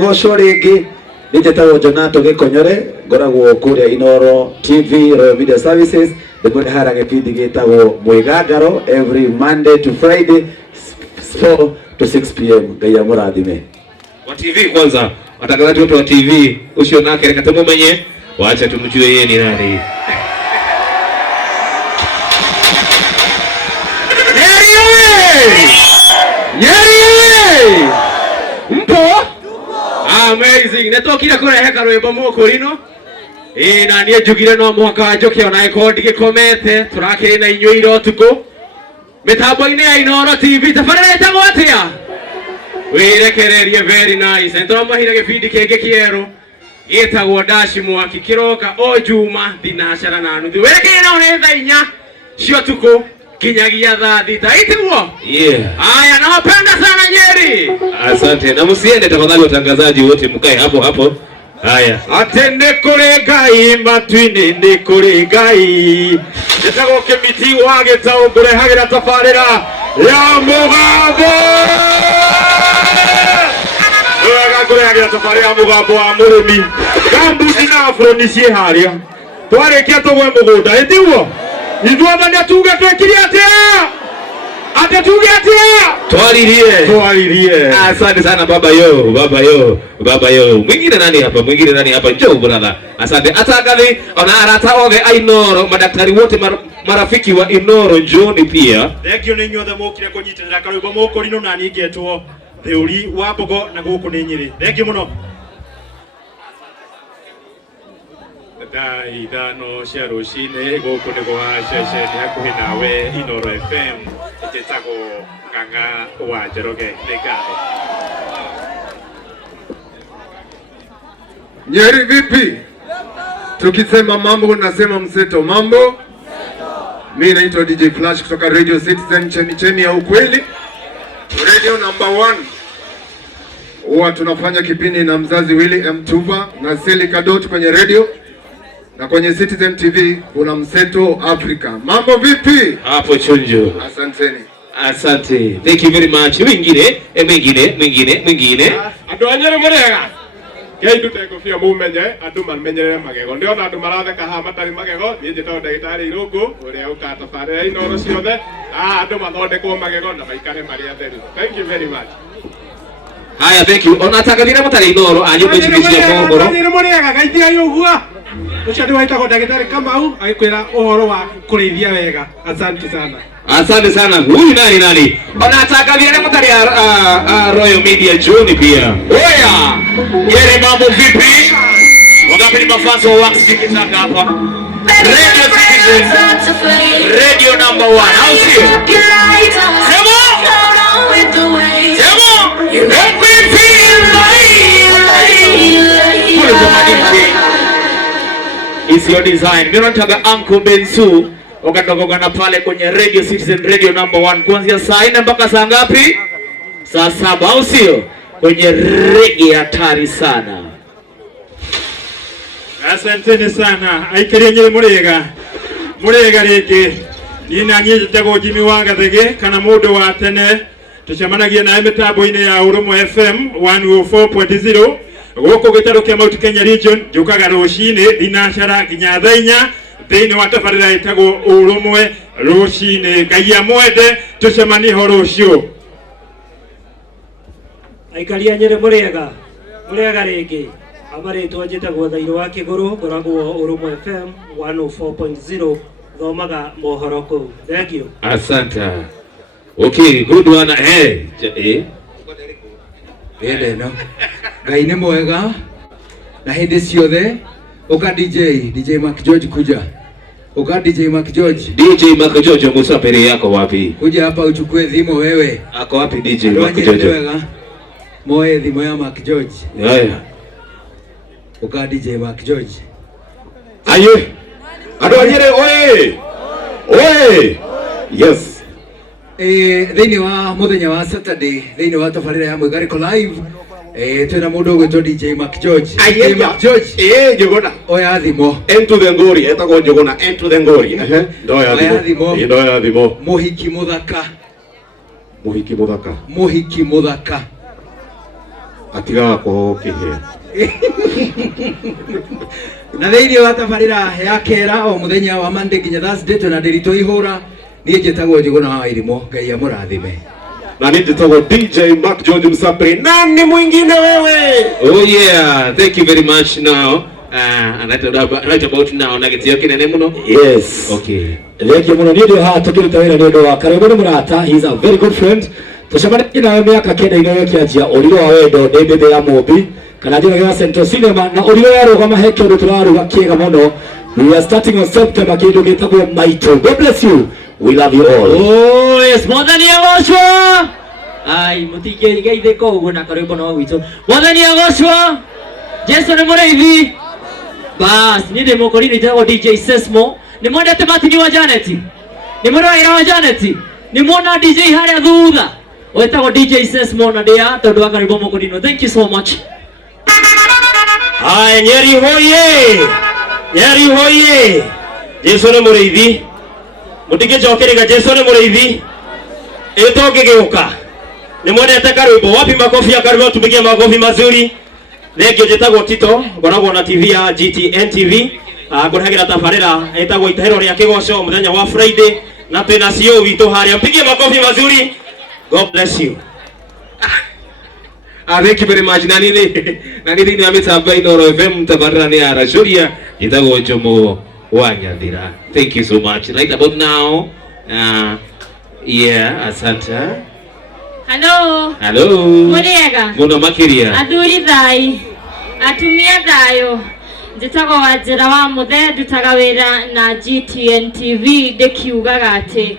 Gocwo ringi nĩnjĩtagwo Jonato Gĩkonyore ngoragwo kũrĩa Inooro TV Royal Media Services ndĩmũrehera gĩbindi gĩtagwo Mwĩgangaro every Monday to Friday 4 to 6 p.m. Ngai amũrathime. Wa TV kwanza watangazaji wote wa TV ucio nake reka tumumenye waacha tumjue yeye ni nani. Yeri mpo amazing netokira kureheka rwimbo mukurino na niĩ njugire no muhaka njoke ona iko ndigikomete turakiri na inyuĩ ira utuku mitambo-inĩ ya Inooro TV tabarĩra ĩtagwo atĩa wirekererie very nice nĩtũramũheire gĩbindi kĩngĩ kĩerũ gĩtagwo Dash Mwaki kĩroka o Juma thinacara na nuthu werekeire no nĩ thaa 4 cia ũtukũ kinyagia thaa thita itiguo. Haya nawapenda sana Nyeri. Asante na msiende tafadhali watangazaji wote mkae hapo hapo. Haya atende kule Ngai matwini ndi kule Ngai ndetagwo Kimiti wa Gĩtaũ ngũrehagira tabarĩra ya mũgambo ngũrehagira tabarĩra ya mũgambo wa mũrĩmi gambuti na afroni ciĩ harĩa twarĩkia tũgwe mũgũnda itiguo ithuothe nĩtuge twĩkire atĩa atatuge atĩa twaririe. Asante sana baba yo mwingine nani hapa njoo brother. Asante atangathi ona arata othe a Inooro madaktari wote marafiki wa Inooro njoni pia thengio nĩ inyuothe mũkire kũnyitanĩra karũimbo mũkũrinũ na niĩ ngetwo Theuri wa Mbogo na gũkũ nĩ Nyeri. Thengio mũno. Ithano cia rũcinĩ gũkũ nĩ gwa ceceni hakuhĩ nawe Inooro FM ĩtĩtagwo Ng'ang'a wa Njoroge. Nĩ ngatho. Nyeri vipi? Tukisema mambo nasema mseto mambo. Mimi naitwa DJ Flash kutoka Radio Citizen cheni ya ukweli. Radio number 1. Huwa tunafanya kipindi na mzazi Willy M. Tuva na Seli Kadot kwenye radio. Na kwenye Citizen TV kuna Mseto Africa. Mambo vipi? Hapo chonjo. Asanteni. Asante. Thank you very much. Mwingine. Andũ a Nyeri mũrĩega. Ngai ndũtegũbia mũmenye andũ mamenyerere magego. Ndĩona andũ maratheka haha matarĩ magego. Niĩ njĩtagwo ndagĩtarĩ Irũngũ ũrĩa ũkaga tabarĩra Inooro ciothe. Andũ mathondekwo magego na maikare marĩ atheru. Thank you very much. Haya, thank you. Ona tangathira mũtarĩ Inooro anyu mwĩtĩkĩcie mohoro. Nyeri mũrĩega gaithia ũguo. Ucio ndio waitagwo ndagĩtarĩ Kamau agĩkwĩra ũhoro wa kũrĩithia wega. Asante sana. Asante sana. Huyu nani? Ona tangathira mũtarĩ Royal Media Juni pia. Oya! Nyeri mambo vipi? Wangapi ni mafanzo wa Wax Tikitaka hapa? Radio Citizen. Radio number 1. Au sio? Sema! You make me feel like Put it on It's your design. Mimi nataka Uncle Bensu wakatokana pale kwenye Radio Citizen Radio number 1 kuanzia saa 4 mpaka saa ngapi? Saa 7 au sio? Kwenye reggae hatari sana. Asanteni sana. Aikari Nyeri mũrĩega rĩngĩ. Niĩ na niĩ njĩtagwo Jimmy wa Gathege kana mũndũ wa tene. Tucemanagia nawe mĩtambo-inĩ ya Ũrũmwe FM 104.0 gũkũ gĩtarũ kĩa Mount Kenya Region njũkaga rũcinĩ thinacara nginya thaa 4 thĩinĩ wa tabarĩra ĩtagwo Ũrũmwe rũcinĩ. Ngai amwende tucemanie ho rũciũ. Aikari a Nyeri mũrĩega rĩngĩ. Amarĩtwo njĩtagwo Thairũ wa Kĩgũrũ ngoragwo Ũrũmwe FM 104.0 thomaga mohoro kũu. Thank you. Asante. Okay, good one. No. Ngai nĩ mwega na hĩndĩ ciothe uka DJ Mark George kuja. Uka DJ Mark George musafiri yako wapi? Kuja hapa uchukue dhimo wewe. Ako wapi DJ Mark George? Moe dhimo ya Mark George. Haya. Uka DJ Mark George. Aye. Andũ a Nyeri oye. Yes. Thĩinĩ wa mũthenya wa Saturday thĩinĩ wa tabarĩra ya Mwĩgariko live twĩna mũndũ ũgwĩtwo DJ Mark George. Njũgũna oya thimo Into the Ngori etagwo Njũgũna Into the Ngori ndoya thimo mũhiki mũthaka atigaga kuhukihia na thĩinĩ wa tabarĩra ya kera o mũthenya wa Monday nginya Thursday twĩna Ndĩritũ Ihũra. Niĩ njĩtagwo Njũgũna wa Wairimũ, Ngai amũrathime. Na mimi njĩtagwo DJ Mark George Msapri. Nani mwingine wewe? Oh yeah, thank you very much now. And right about now na gĩtĩo kĩnene mũno. Yes. Okay. Thengio mũno nĩ ũndũ haha tũkĩruta wĩra nĩ ũndũ wa Karũgũ nĩ mũrata. He is a very good friend. Tũcemanirie nawe mĩaka kenda ĩrĩa kĩanjia Ũrirũ wa Wendo ndĩ mbĩmbĩ ya Mũmbi kana njĩra ya Central Cinema na Ũrirũ yarũgama he kĩndũ tũraruga kĩega mũno. We are starting on September kĩndũ gĩtagwo Maitũ. God bless you. We love you all. Oh yes, Mwathani agocwo. Ai mutige geithĩko ũguo na Karũgũ no witũ. Mwathani agocwo. Jesu nĩ mũrĩithi. Bas, niĩ ndĩ mũkũrinũ njĩtagwo DJ Sesmo. Nĩ mwendete Martin wa Janet? Nĩ mwendete wa Janet? Nĩ mwona DJ harĩa thutha? Wetagwo DJ Sesmo na ndĩa tondũ wa Karũgũ mũkũrinũ. Thank you so much. Ai Nyeri hoye. Nyeri hoye. Jesu nĩ mũrĩithi. Mutige njokerega Jesu nĩ mũrĩithi. Ĩto ngĩgĩũka. Nĩ mwendete Karũgũ. Wapi makofi ya Karũgũ, tupigie makofi mazuri. Thengio njĩtagwo Tito, ngoragwo na TV ya GTN TV. Ngoragĩra tabarĩra ĩtagwo itahĩro rĩa kĩgoco mũthenya wa Friday na twĩna CEO witũ harĩa. Mpigie makofi mazuri. God bless you. Thank you very much. Nani thĩinĩ wa mĩtambo ya Inooro FM tabarĩra nĩ ya Racuria ĩtagwo Njomo wa Nyathira. Thank you so much. Right about now. Yeah, asante. Hello. Hello. Mũrĩega. Mũno makĩria. Athuri thai. Atumia thayo. Njĩtagwo Wanjĩra wa Mũthee, ndutaga wĩra na GTN TV ndĩkiugaga atĩ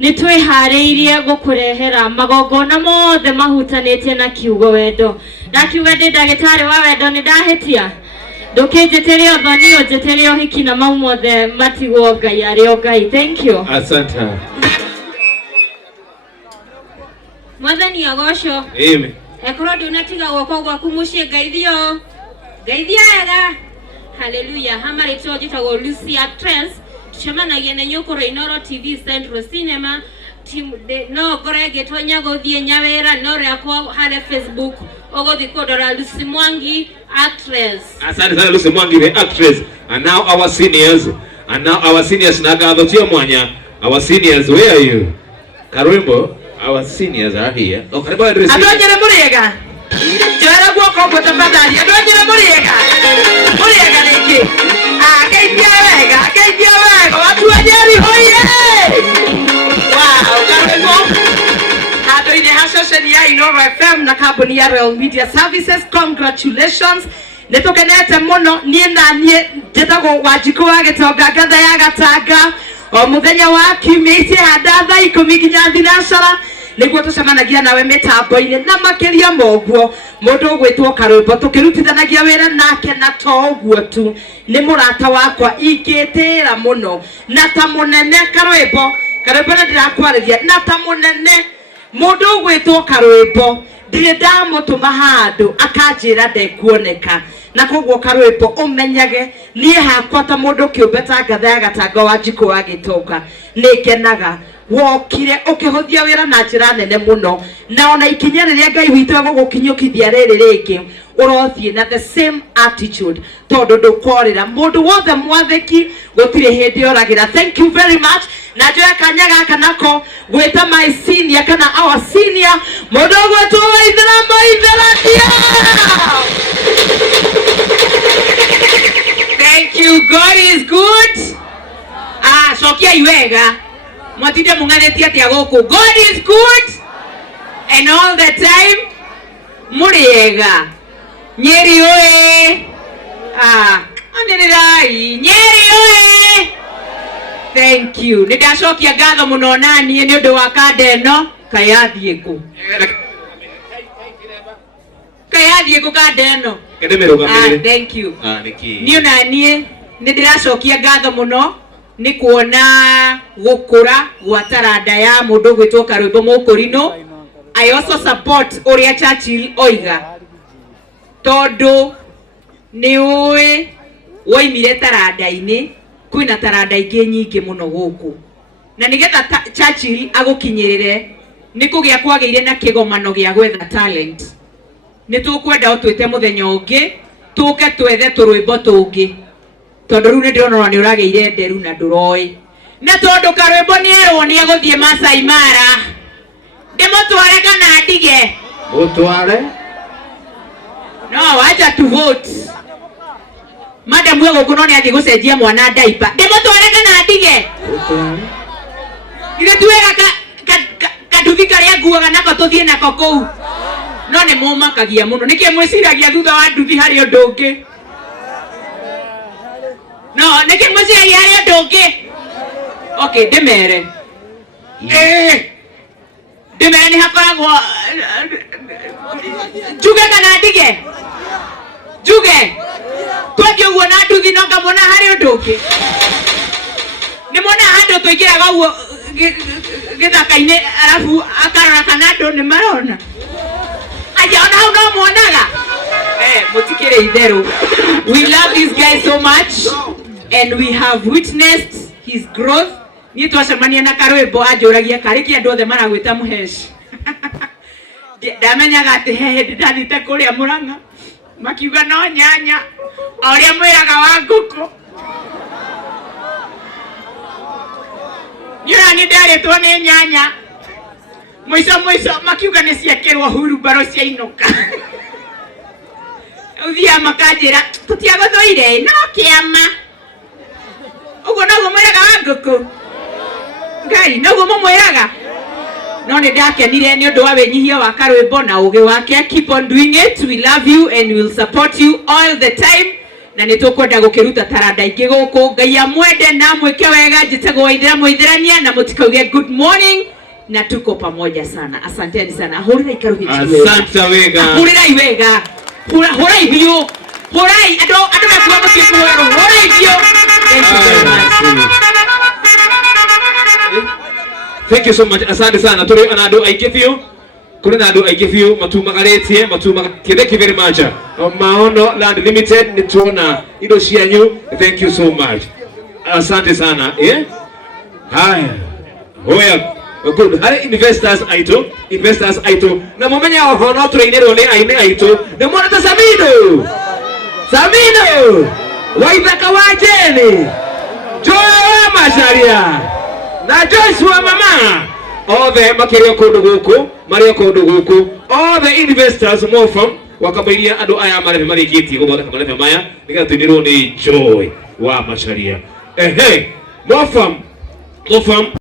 nĩ twĩharĩirie gũkũrehera magongona mothe mahutanĩtie na kiugo wendo. Ndakiuga ndĩ ndagĩtarĩ wa wendo nĩ ndahĩtia. Ndũkĩnjĩtĩre ũthoni ũnjĩtĩre ũhiki na mau mothe matigwo Ngai arĩ o Ngai. Thank you. Asante. Mwathani agocwo. Amen. Ekorwo ndũnatiga guoko gwaku mũciĩ Ngeithio. Ngeithia wega. Hallelujah. Hamarĩtwo njĩtagwo Lucy Actress. Tucemanagia na nyũkũrũ Inooro TV Central Cinema. No ngore ngĩtonya gũthiĩ nyawĩra no rĩakwa harĩa Facebook ũgũthiĩ kũndora Lucy Mwangi Actress. Asante sana Lucy Mwangi the actress. And now our seniors. Na gatho tia mwanya. Our seniors, where are you? Karwimbo. Our seniors are here. Oh, karibu address. Andonyere mũrĩega. Njara guoko kwa tafadhali. Andonyere mũrĩega. Mũrĩega rĩngĩ. Geithia wega. Watu wa Nyeri hoye. Wow, Karwimbo. Handũ-inĩ ha ceceni ya Inooro FM na kambuni ya Royal Media Services. Congratulations. Nĩtũkenete mũno niĩ na niĩ njĩtagwo Wanjikũ wa Gĩtonga ngatha ya Gatanga. O mũthenya wa kiumia ici handa thaa 10 nginya thinacara nĩguo tũcemanagia nawe mĩtambo-inĩ na makĩria moguo mũndũ ũgwĩtwo Karũmbo tũkĩrutithanagia wĩra nake na to ũguo tu nĩ mũrata wakwa ingĩtĩra mũno na ta mũnene Karũmbo na ndĩrakwarĩria na ta mũnene mũndũ ũgwĩtwo Karũmbo ndirĩ ndamũtũma handũ akanjĩra ndekuoneka na koguo Karũmbo ũmenyage niĩ hakwa ta mũndũ kĩũmbe ta ngatha ya Gatanga Wanjikũ wa Gĩtonga nĩngenaga wokire ũkĩhũthia wĩra na njĩra nene mũno na ona ikinya rĩrĩa Ngai witũ egũgũkinyũkithia rĩrĩ rĩngĩ ũrothiĩ na the same attitude tondũ ndũkorĩra mũndũ wothe mwathĩki gũtirĩ hĩndĩ oragĩra. Thank you very much. Na njoya kanya gaka nako gwĩta my senior kana our senior mũndũ ũgwĩtwo Waithĩra. Thank you. God is good. Cokia iwega. Mwatinde munganetia tia gũkũ. God is good and all the time. Mũrĩega. Nyeri oe. Anĩrĩrai. Nyeri oe. Thank you. Nĩndacokia ngatho mũno naniĩ nĩ ũndũ wa kanda ĩno. Kayathiĩ kũ? Kayathiĩ kũ kanda ĩno? Thank you. Niĩ onaniĩ nĩndĩracokia ngatho mũno nĩ kuona gũkũra gwa taranda ya mũndũ ũgwĩtwo Karũmbo Mũkũrinũ. I also support ũrĩa Churchill oiga tondũ nĩũĩ woimire taranda-inĩ kwĩna taranda ingĩ nyingĩ mũno gũkũ na nĩgetha Churchill agũkinyĩrĩre nĩ kũgĩa kwagĩire na kĩgomano gĩa gwetha talent nitukwenda utwite muthenya ungi tuke twethe turwimbo tungi tondu riu ndirona ni urageire nderu na nduroi na tondu karwimbo ni erwo ni eguthie Masai Mara ndimutware kana ndige Utware no acha tu vote madam wego kuno ni athi gucenjia mwana diaper ndimutware kana ndige ile tuwega kaduthi karia nguaga nako tuthie nako kou no ni mumakagia muno niki mwiciragia thutha wa nduthi hari undu ungi no niki mwiciragia hari undu ungi okay ndimere ndimere ni hakoragwo njuge kana ndige njuge twengi uguo na nduthi no ngamona hari undu ungi ni mona handu tuingiraga uguo githaka-ini arabu akarora kana andu ni marona aja ona hau no mwonaga mutikire itheru. We love this guy so much and we have witnessed his growth. Ni twacemania na karwimbo anjuragia kariki andu othe maragwita muheci ndamenyaga ati hehe ndathite kuria Murang'a makiuga no nyanya auria mwiraga wa nguku yura ni ndaritwo ni nyanya mwico makiuga ni ciekirwo hurubaro ciainuka uthia makanjira tutiaguthuire no kiama uguo noguo mwiraga wa nguku ngai noguo mumwiraga no ni ndakenire ni undu wa winyihia wa karwimbo na ugi wake. Keep on doing it. We love you and we will support you all the time na nitukwenda gukiruta taranda ingi guku. Ngai amwende na mwike wega njitagwo Waithira Muithirania na mutikauge good morning na tuko pamoja sana. Asanteni sana. Hurira ikaru hichi. Asante wega. Hurira iwega. Hurira ibio. Hurira ado mekuwa mutiku wega. Hurira ibio. Thank you very much. Thank you so much. Asante sana. Turi anado I give you. Kuna anado I give you matumagaretie thank you very much. Maono Land Limited nituona ido cianyu. Thank you so much. Asante sana. Haya. Hoya. Good. Hari investors aito. Na mumenya hono trainero ni aine aito. Na mwana ta Samino. Waithaka wajeni. Joya Macharia. Na Joyce wa mama. All the makirio kondo guku. All the investors more from wakabairia andu aya marigiti guthondeka marefe maya nigetha tuinirwo ni Joy wa Macharia. More from